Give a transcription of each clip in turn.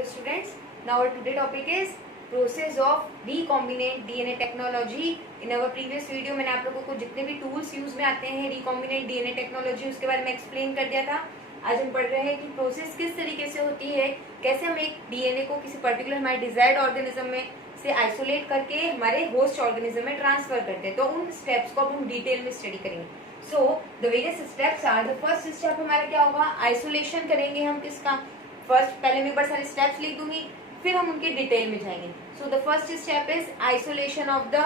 Hello students, now our today topic is process of recombinant DNA technology. In our previous video मैंने आप लोगों को जितने भी tools यूज में आते हैं recombinant DNA technology उसके बारे में explain कर दिया था. आज हम पढ़ रहे हैं कि प्रोसेस किस तरीके से होती है, कैसे हम एक डीएनए को किसी पर्टिकुलर हमारे डिजायर्ड ऑर्गेनिज्म में से आइसोलेट करके हमारे होस्ट ऑर्गेनिज्म में ट्रांसफर करते हैं. तो उन स्टेप्स को अब हम डिटेल में स्टडी करेंगे. So the various steps are, the first step हमारा क्या होगा, आइसोलेशन करेंगे हम किसका. फर्स्ट पहले मैं एक बार सारे स्टेप्स लिख दूंगी, फिर हम उनके डिटेल में जाएंगे. So the first step is isolation of the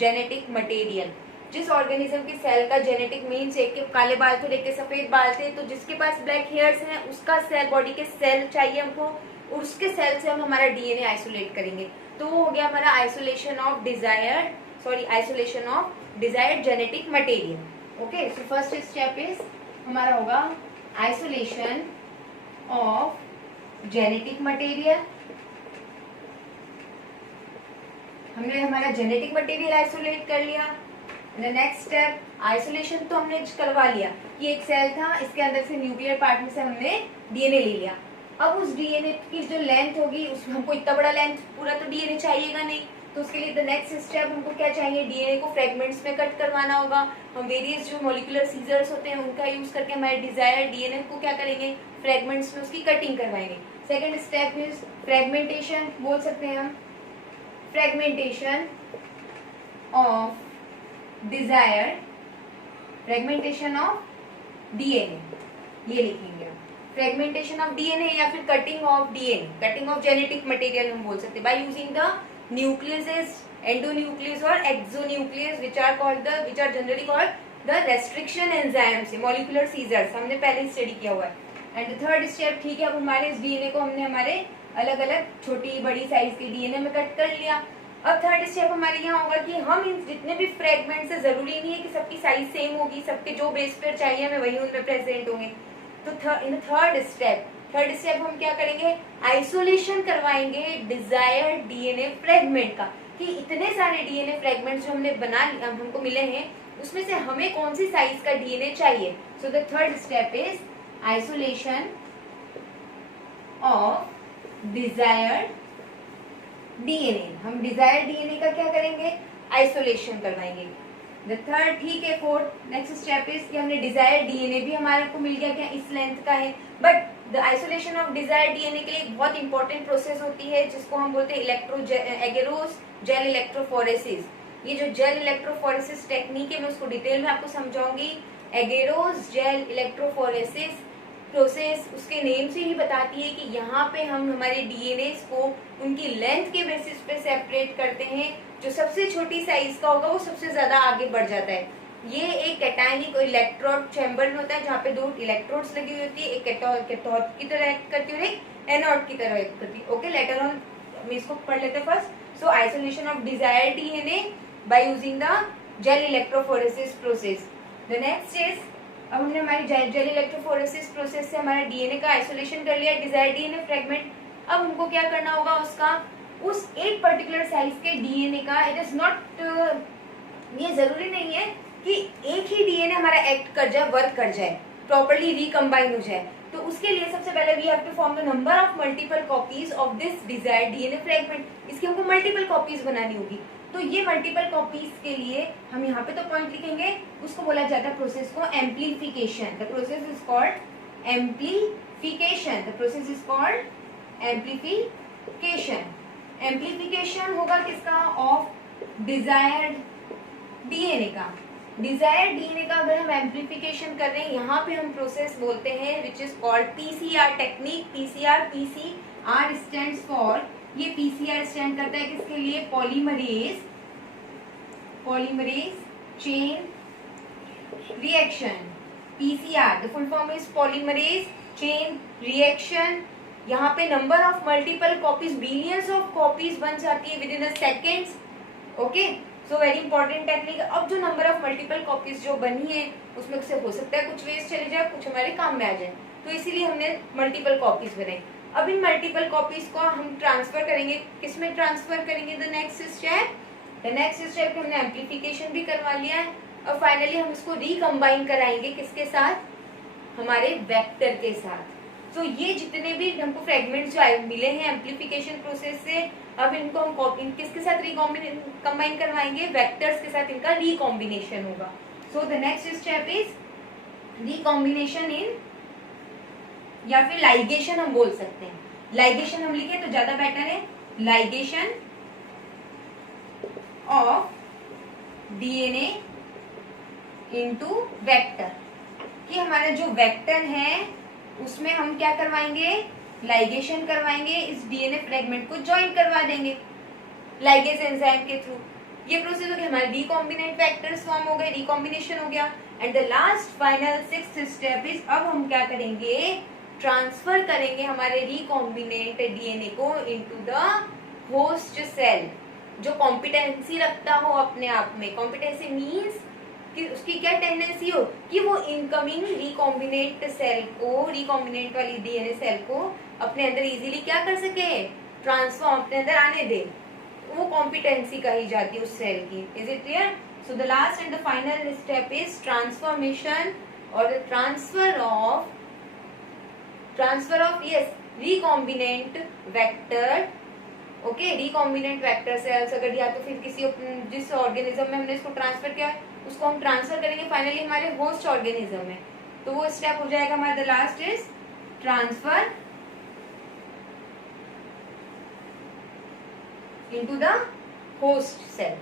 genetic material. जिस ऑर्गेनिज्म की सेल का जेनेटिक मीन्स एक के काले बाल थे, एक के सफेद बाल थे, तो जिसके पास ब्लैक हेयर्स हैं उसका सेल, बॉडी के सेल चाहिए हमको, उसके सेल से हम हमारा डीएनए आइसोलेट करेंगे. तो वो हो गया हमारा isolation of desired genetic material. Okay, so first step is हमारा होगा आइसोलेशन ऑफ जेनेटिक मटेरियल. हमने हमारा जेनेटिक मटेरियल आइसोलेट कर लिया. नेक्स्ट स्टेप आइसोलेशन तो हमने करवा लिया कि एक सेल था, इसके अंदर से न्यूक्लियर पार्ट में से हमने डीएनए ले लिया. अब उस डीएनए की जो लेंथ होगी उसमें हमको इतना बड़ा लेंथ पूरा तो डीएनए चाहिएगा नहीं, तो उसके लिए द नेक्स्ट स्टेप हमको क्या चाहिए, डीएनए को फ्रेगमेंट्स में कट करवाना होगा. हम वेरियस जो मॉलिक्यूलर सीजर्स होते हैं उनका यूज करके हमारे डिजायर्ड डीएनए को क्या करेंगे, फ्रेगमेंट्स में उसकी कटिंग करवाएंगे. सेकेंड स्टेप इज फ्रेगमेंटेशन, बोल सकते हैं हम fragmentation of desired, fragmentation of DNA, ये लिखेंगे हम फ्रेगमेंटेशन ऑफ डीएनए या फिर cutting of DNA, cutting of genetic material हम बोल सकते हैं by using the nucleus, endonuclease और exonuclease which are generally called the restriction enzymes, molecular scissors हमने पहले स्टडी किया हुआ है. एंड थर्ड स्टेप, ठीक है, अब हमारे इस डीएनए को हमने हमारे अलग अलग छोटी बड़ी साइज के डीएनए में कट कर लिया. अब थर्ड स्टेप हमारे यहाँ होगा कि हम इन जितने भी फ्रेगमेंट्स है, जरूरी नहीं है कि सबकी साइज सेम होगी, सबके जो बेस पेयर चाहिए हमें वही उनमें प्रेजेंट होंगे. तो इन थर्ड स्टेप हम क्या करेंगे, आइसोलेशन करवाएंगे डिजायर्ड डीएनए फ्रेगमेंट का, कि इतने सारे डीएनए फ्रेगमेंट्स जो हमने हमको मिले हैं उसमें से हमें कौन सी साइज का डीएनए चाहिए. So the third step is isolation of desired DNA. हम डिजायर्ड डीएनए का क्या करेंगे, आइसोलेशन करवाएंगे. द थर्ड, ठीक है, फोर्थ नेक्स्ट स्टेप इज कि हमने डिजायर्ड डीएनए भी हमारे को मिल गया, क्या इस लेंथ का है. But the isolation of desired DNA के लिए एक बहुत इंपॉर्टेंट प्रोसेस होती है जिसको हम बोलते हैं एगेरोस जेल इलेक्ट्रोफोरेसिस. ये जो जेल इलेक्ट्रोफोरेसिस टेक्निक है मैं उसको डिटेल में आपको समझाऊंगी. एगेरोस जेल इलेक्ट्रोफोरेसिस प्रोसेस उसके नेम से ही बताती है कि यहाँ पे हम हमारे डीएनए को उनकी लेंथ के बेसिस पे सेपरेट करते हैं. जो सबसे छोटी साइज का होगा वो सबसे ज्यादा आगे बढ़ जाता है. ये एक कैटायनिक इलेक्ट्रोड चैम्बर में होता है जहाँ पे दो इलेक्ट्रोड्स लगी हुई होती है, एक कैथोड की तरह एक्ट करती है और एक एनोड की तरह एक्ट करती है. ओके, लेटर ऑन हम इसको पढ़ लेते हैं first. So isolation of desired DNA by using the gel electrophoresis process. The next is, अब हमने हमारी जेल इलेक्ट्रोफोरेसिस प्रोसेस से हमारा डीएनए का आइसोलेशन कर लिया, डिजायर्ड डीएनए फ्रेगमेंट. अब हमको क्या करना होगा, उसका उस एक पर्टिकुलर साइज के डीएनए का, इट इज नॉट, ये जरूरी नहीं है कि एक ही डीएनए हमारा एक्ट कर जाए, वर्क कर जाए, प्रॉपर्ली रिकम्बाइन हो जाए. तो उसके लिए सबसे पहले we have to form the number of multiple copies of this desired DNA fragment. इसकी हमको मल्टीपल कॉपीज बनानी होगी. तो ये मल्टीपल कॉपीज के लिए हम यहाँ पे तो पॉइंट लिखेंगे, उसको बोला जाता है प्रोसेस को amplification. The process is called amplification. The process is called amplification. Amplification होगा किसका, ऑफ डिजायर्ड डीएनए का. डिजायर्ड डीएनए का अगर हम एम्प्लीफिकेशन कर रहे हैं, यहाँ पे हम प्रोसेस बोलते हैं which is called PCR technique. PCR stands for, ये पीसीआर स्टैंड करता है किसके लिए, polymerase chain reaction. PCR the full form is polymerase chain reaction. यहाँ पे number of multiple copies, billions of copies बन जाती है with in a seconds. Okay, so very important technique. अब जो नंबर ऑफ मल्टीपल कॉपीज जो बनी है उसमें से हो सकता है कुछ वेस्ट चले जाए, कुछ हमारे काम में आ जाए, तो इसीलिए हमने मल्टीपल कॉपीज बनाई. अब इन मल्टीपल कॉपीज को हम ट्रांसफर करेंगे, किसमें ट्रांसफर करेंगे, द नेक्स्ट स्टेप हमने एम्प्लीफिकेशन भी करवा लिया है. और फाइनली हम इसको रिकम्बाइन कराएंगे किसके साथ, हमारे वेक्टर के साथ. तो ये जितने भी हमको फ्रेगमेंट्स जो मिले हैं एम्प्लीफिकेशन प्रोसेस से, अब इनको हम किसके साथ कंबाइन करवाएंगे, वेक्टर्स के साथ इनका रिकॉम्बिनेशन होगा. So the next step is recombination in, या फिर लाइगेशन हम बोल सकते हैं. लाइगेशन हम लिखे तो ज्यादा बेटर है. Ligation of DNA into vector, कि हमारा जो वेक्टर है उसमें हम क्या करवाएंगे, लाइगेशन करवाएंगे, इस डीएनए फ्रेगमेंट को ज्वाइन करवा देंगे लाइगेज एंजाइम के थ्रू. ये प्रोसेस हो गया, हमारे रिकॉम्बिनेंट वेक्टर्स फॉर्म हो गए, रिकॉम्बिनेशन हो गया. And the last final sixth step is, अब हम क्या करेंगे, ट्रांसफर करेंगे हमारे रिकॉम्बिनेंट डीएनए को इनटू द होस्ट सेल, जो कॉम्पिटेंसी रखता हो अपने आप में. कॉम्पिटेंसी मीन्स कि उसकी क्या टेंडेंसी हो कि वो इनकमिंग रिकॉम्बिनेंट सेल को, रिकॉम्बिनेंट वाली डीएनए सेल को अपने अंदर इजीली क्या कर सके, ट्रांसफॉर्म अपने अंदर आने दे. वो कॉम्पिटेंसी कही जाती है उस सेल की. Is it clear? So the last and the final step is transformation और the transfer of yes recombinant vector. Okay, recombinant vector cells अगर, या तो फिर किसी जिस ऑर्गेनिज्म में हमने इसको ट्रांसफर किया उसको हम ट्रांसफर करेंगे फाइनली हमारे होस्ट ऑर्गेनिज्म में. तो वो स्टेप हो जाएगा हमारा the last is transfer into the host cell,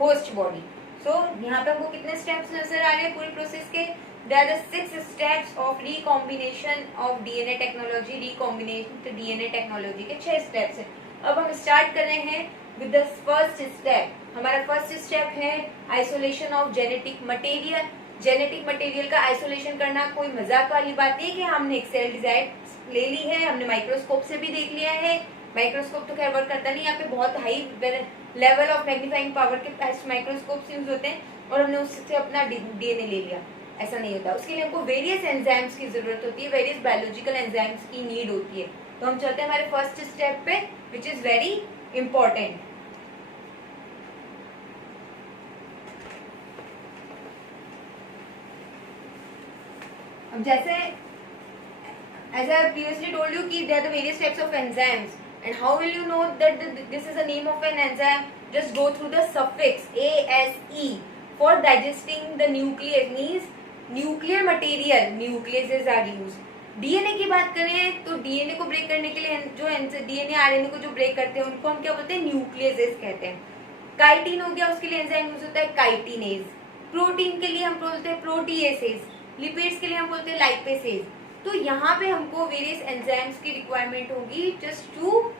host body. So यहाँ पे हमको कितने स्टेप्स नजर आ रहे हैं पूरे प्रोसेस के? There are the 6 steps of recombination of DNA technology. recombination DNA technology के 6 steps हैं. अब हम स्टार्ट कर रहे हैं विद द फर्स्ट स्टेप. हमारा फर्स्ट स्टेप है isolation of genetic material. Genetic material का आइसोलेशन करना कोई मजाक वाली बात नहीं कि हमने एक सेल डिजाइन ले ली है, हमने माइक्रोस्कोप से भी देख लिया है. माइक्रोस्कोप तो खैर वर्क करता नहीं, यहाँ पे बहुत high level of magnifying power के माइक्रोस्कोप यूज होते हैं और हमने उससे अपना डीएनए ले लिया. ऐसा नहीं होता. उसके लिए हमको वेरियस एंजाइम्स की जरूरत होती है, वेरियस बायोलॉजिकल एंजाइम्स की नीड होती है. तो हम चलते हैं हमारे फर्स्ट स्टेप पे, विच इज वेरी इंपॉर्टेंट. अब जैसे as I previously told you कि there are the various types of enzymes, and how will you know that this is the name of an enzyme? Just go through the suffix ASE for digesting the nucleus, means nuclear material, nucleases are used. DNA की बात करें तो DNA को break करने के लिए जो DNA RNA को जो ब्रेक करते हैं उनको हम क्या बोलते हैं, न्यूक्लियसेस कहते हैं. काइटिन हो गया, उसके लिए एंजाइम यूज होता है काइटिनेज. प्रोटीन के लिए हम बोलते हैं प्रोटीएसेज. लिपिड्स के लिए हम बोलते हैं लाइपेसेज. तो यहाँ पे हमको वेरियस एंजाइम्स की रिक्वायरमेंट होगी just to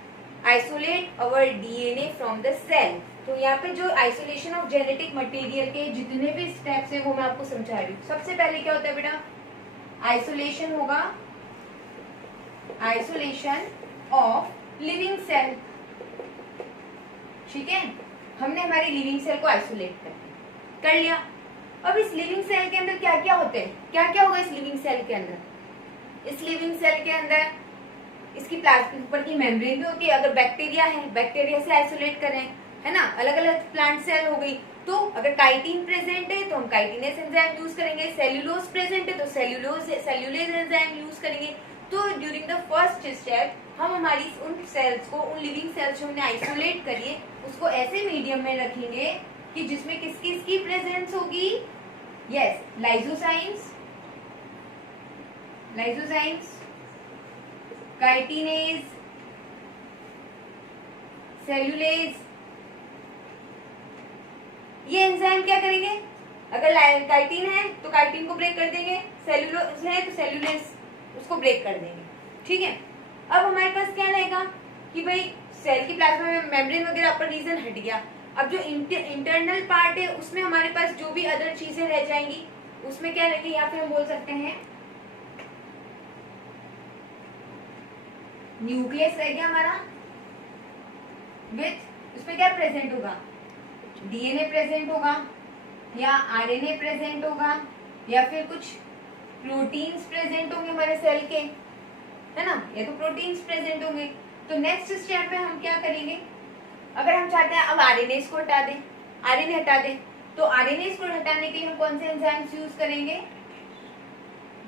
isolate our DNA from the cell. तो यहाँ पे जो आइसोलेशन ऑफ जेनेटिक मटेरियल के जितने भी स्टेप्स हैं वो मैं आपको समझा रही हूँ. सबसे पहले क्या होता है बेटा, आइसोलेशन होगा, आइसोलेशन ऑफ लिविंग सेल. ठीक है, हमने हमारी लिविंग सेल को आइसोलेट कर लिया. अब इस लिविंग सेल के अंदर क्या क्या होते हैं, क्या क्या होगा इस लिविंग सेल के अंदर? इस लिविंग सेल के अंदर इसकी प्लाज्मा ऊपर की मेम्ब्रेन भी होती है. अगर बैक्टीरिया है, बैक्टीरिया से आइसोलेट करें, है ना. अलग अलग प्लांट सेल हो गई, तो अगर काइटिन प्रेजेंट है तो हम काइटिनेस एंजाइम यूज करेंगे. सेल्यूलोज प्रेजेंट है तो सेल्यूलेज एंजाइम यूज करेंगे. तो ड्यूरिंग द फर्स्ट स्टेप हम हमारी उन सेल्स को, उन लिविंग सेल्स जो हमने आइसोलेट करिए उसको ऐसे मीडियम में रखेंगे कि जिसमें किसकी प्रेजेंस होगी, यस, लाइसोजाइम्स, काइटिनेज, सेल्यूलेज. ये एंजाइम क्या करेंगे, अगर काइटिन है तो काइटिन को ब्रेक कर देंगे, सेल्यूलोज है तो सेल्यूलेज उसको ब्रेक कर देंगे. ठीक है, अब हमारे पास क्या रहेगा कि भाई सेल की प्लाज्मा में मेम्ब्रेन वगैरह अपर रीजन हट गया. अब जो इंटरनल पार्ट है उसमें हमारे पास जो भी अदर चीजें रह जाएंगी उसमें क्या रहेगी, या फिर हम बोल सकते हैं न्यूक्लियस रह गया हमारा, विथ उसमें क्या प्रेजेंट होगा, डीएनए प्रेजेंट होगा या आरएनए प्रेजेंट होगा या फिर कुछ प्रोटीन्स प्रेजेंट होंगे हमारे सेल के, है ना, या तो प्रोटीन्स प्रेजेंट होंगे. तो नेक्स्ट स्टेप पे हम क्या करेंगे, अगर हम चाहते हैं अब आरएनए को हटा दें, आरएनए हटा दें, तो आरएनए को हटाने के लिए हम कौन से एंजाइम्स यूज करेंगे,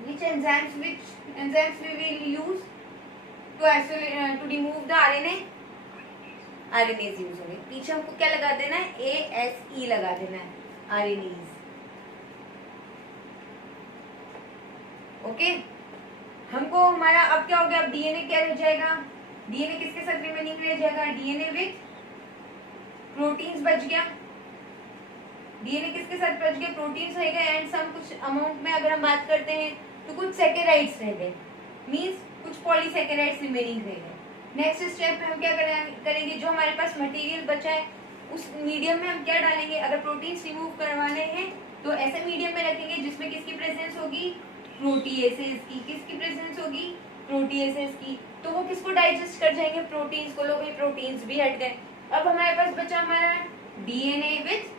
which enzymes we will use to isolate to remove the RNA? RNAs use होंगे. पीछे हमको क्या लगा देना है? ASE लगा देना है, RNAs. ओके, हमको हमारा अब क्या हो गया? अब डीएनए क्या रह जाएगा? डीएनए किसके साथ रिमेनिंग रह जाएगा? डीएनए विथ प्रोटीन्स बच गया. डीएनए किसके साथ बच गया? प्रोटीन्स रह गए एंड सम कुछ अमाउंट में अगर हम बात करते हैं तो कुछ सैकेराइड्स रह गए, मींस कुछ पॉलीसैकेराइड्स रिमेनिंग रह गए. नेक्स्ट स्टेप में हम क्या करेंगे? जो हमारे पास मटेरियल बचा है उस मीडियम में हम क्या डालेंगे? अगर प्रोटीन्स रिमूव करवाने हैं तो ऐसे मीडियम में रखेंगे जिसमें किसकी प्रेजेंस होगी? प्रोटीएसेस की. किसकी प्रेजेंस होगी? प्रोटीएसेस की. तो वो किसको डाइजेस्ट कर जाएंगे? प्रोटीन्स को. लो भाई प्रोटीन्स भी हट गए. अब हमारे पास बचा हमारा डीएनए विथ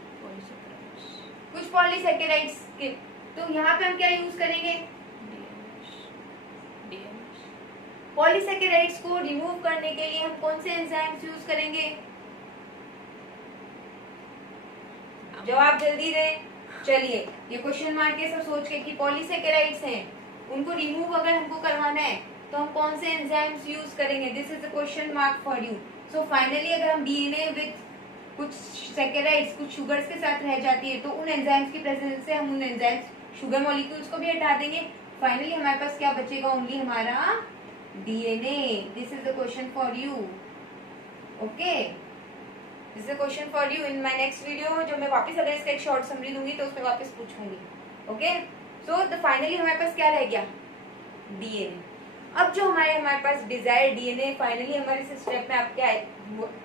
कुछ पॉलीसैकेराइड्स के. तो यहाँ पे हम क्या यूज करेंगे? पॉलीसैकेराइड्स को रिमूव करने के लिए हम कौन से एंजाइम्स यूज करेंगे? जवाब जल्दी दें. चलिए, ये क्वेश्चन मार्क के सब सोच के कि पॉलीसैकेराइड्स हैं, उनको रिमूव अगर हमको करवाना है तो हम कौन से एंजाइम्स यूज करेंगे? This is a question mark for you. So finally अगर हम डीएनए विथ कुछ सैकेराइड्स, कुछ शुगर्स के साथ रह जाती है तो उन एंजाइम्स की प्रेजेंस से हम उन एंजाइम्स शुगर मॉलिक्यूल्स को भी हटा देंगे. फाइनली हमारे पास क्या बचेगा? ओनली हमारा DNA. This is the question for you. Okay, this is a question for you in my next video. जब मैं वापस अगर इसका एक शॉर्ट समरी दूंगी तो उसमें वापस पूछूंगी. ओके, सो द फाइनली हमारे पास क्या रह गया? डीएनए. अब जो हमारे पास डिजायर्ड डीएनए फाइनली हमारे इस स्टेप में अब क्या है?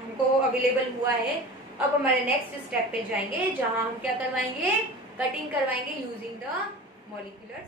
हमको अवेलेबल हुआ है. अब हमारे नेक्स्ट स्टेप पे जाएंगे जहां हम क्या करवाएंगे? कटिंग करवाएंगे यूजिंग द मॉलिक्यूलर